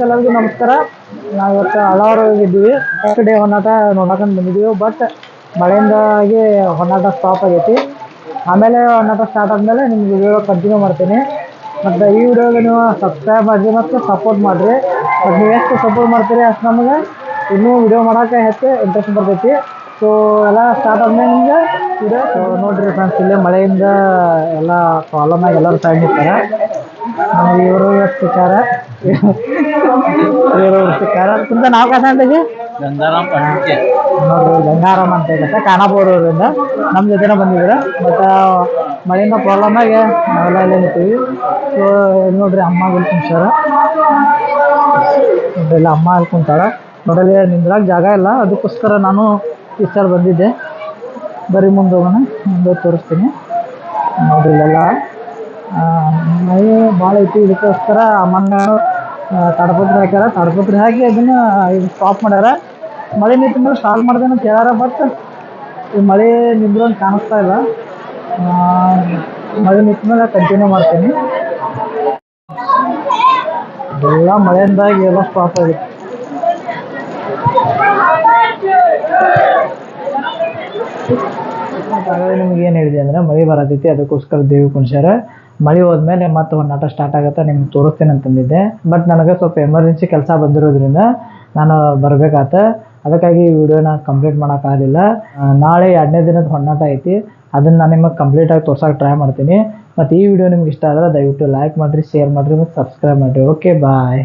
Friends ಎಲ್ಲರಿಗೂ ನಮಸ್ಕಾರ. ನಾವು ಇವತ್ತು ಹಲವಾರು ಹೋಗಿದ್ದೀವಿ. ಫಸ್ಟ್ ಡೇ ಹೊನ್ನಾಟ ನೋಡಕಂತ ಬಂದಿದ್ದೀವಿ. ಬಟ್ ಮಳೆಯಿಂದಾಗಿ ಹೊನ್ನಾಟ ಸ್ಟಾಪ್ ಆಗೈತಿ. ಆಮೇಲೆ ಹೊನ್ನಾಟ ಸ್ಟಾರ್ಟ್ ಆದಮೇಲೆ ನಿಮ್ಗೆ ವಿಡಿಯೋ ಕಂಟಿನ್ಯೂ ಮಾಡ್ತೀನಿ. ಮತ್ತು ಈ ವಿಡಿಯೋಗೆ ನೀವು ಸಬ್ಸ್ಕ್ರೈಬ್ ಮಾಡಿರಿ ಮತ್ತು ಸಪೋರ್ಟ್ ಮಾಡಿರಿ. ಮತ್ತು ನೀವು ಎಷ್ಟು ಸಪೋರ್ಟ್ ಮಾಡ್ತೀರಿ ಅಷ್ಟು ನಮಗೆ ಇನ್ನೂ ವಿಡಿಯೋ ಮಾಡೋಕ್ಕೆ ಹೆಚ್ಚು ಇಂಟ್ರೆಸ್ಟ್ ಬರ್ತೈತಿ. ಸೊ ಎಲ್ಲ ಸ್ಟಾರ್ಟ್ ಆದಮೇಲೆ ನಿಮಗೆ ವಿಡಿಯೋ ನೋಡಿರಿ ಫ್ರೆಂಡ್ಸ್. ಇಲ್ಲೇ ಮಳೆಯಿಂದ ಎಲ್ಲ ಪ್ರಾಬ್ಲಮ್ನಾಗ ಎಲ್ಲರೂ ಸೈಡ್ ನಿಂತಾರೆ. ಇವರು ಸಿಕ್ಕಾರ तुमचं नाव काय सांगते? ನೋಡ್ರಿ ಗಂಗಾರಾಮ್ ಅಂತ ಇರುತ್ತೆ ಖಾನಾಪುರದಿಂದ ನಮ್ಮ ಜೊತೆನೇ ಬಂದಿದ್ದಾರೆ. ಬಟ್ ಮಳೆಯಿಂದ ಪ್ರಾಬ್ಲಮ್ ಆಗಿ ನಾವೆಲ್ಲ ಇಲ್ಲೇ ನಿಂತೀವಿ. ಸೊ ನೋಡ್ರಿ ಅಮ್ಮ ಅಲ್ಲಿ ಕುಂತಾರ. ನೋಡ್ರಿ ಇಲ್ಲ ಅಮ್ಮ ಅಲ್ಲಿ ಕುಂತಾಳ. ನೋಡಲಿ ನಿಂದ್ರಾಗ ಜಾಗ ಇಲ್ಲ, ಅದಕ್ಕೋಸ್ಕರ ನಾನು ಈ ಸಲ ಬಂದಿದ್ದೆ. ಬರೀ ಮುಂದೆ ಹೋಗೋಣ, ಮುಂದೆ ತೋರಿಸ್ತೀನಿ. ನೋಡ್ರಿ ಇಲ್ಲೆಲ್ಲ ಮಳೆ ಭಾಳ ಐತಿ. ಇದಕ್ಕೋಸ್ಕರ ಅಮ್ಮನ ತಾಡಪತ್ರಿ ಹಾಕ್ಯಾರ. ತಾಡಪತ್ರಿ ಹಾಕಿ ಅದನ್ನು ಇದು ಸ್ಟಾಪ್ ಮಾಡ್ಯಾರ. ಮಳೆ ನಿಂತ ಮೇಲೆ ಸ್ಟಾರ್ಟ್ ಮಾಡ್ದೇನೆ ಕೇಳಾರ. ಬಟ್ ಈ ಮಳೆ ನಿಂದ್ರಂಗೆ ಕಾಣಿಸ್ತಾ ಇಲ್ಲ. ಮಳೆ ನಿಂತ ಮೇಲೆ ಕಂಟಿನ್ಯೂ ಮಾಡ್ತೀನಿ. ಎಲ್ಲ ಮಳೆಯಿಂದಾಗಿ ಎಲ್ಲ ಸ್ಟಾಪ್ ಆಗುತ್ತೆ. ಹಾಗಾಗಿ ನಿಮ್ಗೆ ಏನು ಹೇಳಿದೆ ಅಂದರೆ ಮಳೆ ಬರತೈತಿ, ಅದಕ್ಕೋಸ್ಕರ ದೇವಿ ಕುಣಿಸ್ಯಾರ. ಮಳೆ ಹೋದ್ಮೇಲೆ ಮತ್ತೆ ಹೊನ್ನಾಟ ಸ್ಟಾರ್ಟ್ ಆಗುತ್ತೆ, ನಿಮ್ಗೆ ತೋರಿಸ್ತೇನೆ ಅಂತಂದಿದ್ದೆ. ಬಟ್ ನನಗೆ ಸ್ವಲ್ಪ ಎಮರ್ಜೆನ್ಸಿ ಕೆಲಸ ಬಂದಿರೋದ್ರಿಂದ ನಾನು ಬರಬೇಕಾತ. ಅದಕ್ಕಾಗಿ ಈ ವಿಡಿಯೋನ ಕಂಪ್ಲೀಟ್ ಮಾಡೋಕ್ಕಾಗಲಿಲ್ಲ. ನಾಳೆ 2ನೇ ದಿನದ ಹೊನ್ನಾಟ ಐತಿ, ಅದನ್ನು ನಾನು ನಿಮಗೆ ಕಂಪ್ಲೀಟಾಗಿ ತೋರ್ಸೋಕೆ ಟ್ರೈ ಮಾಡ್ತೀನಿ. ಮತ್ತು ಈ ವಿಡಿಯೋ ನಿಮ್ಗೆ ಇಷ್ಟ ಆದರೆ ದಯವಿಟ್ಟು ಲೈಕ್ ಮಾಡಿರಿ, ಶೇರ್ ಮಾಡಿರಿ ಮತ್ತು ಸಬ್ಸ್ಕ್ರೈಬ್ ಮಾಡಿರಿ. ಓಕೆ ಬಾಯ್.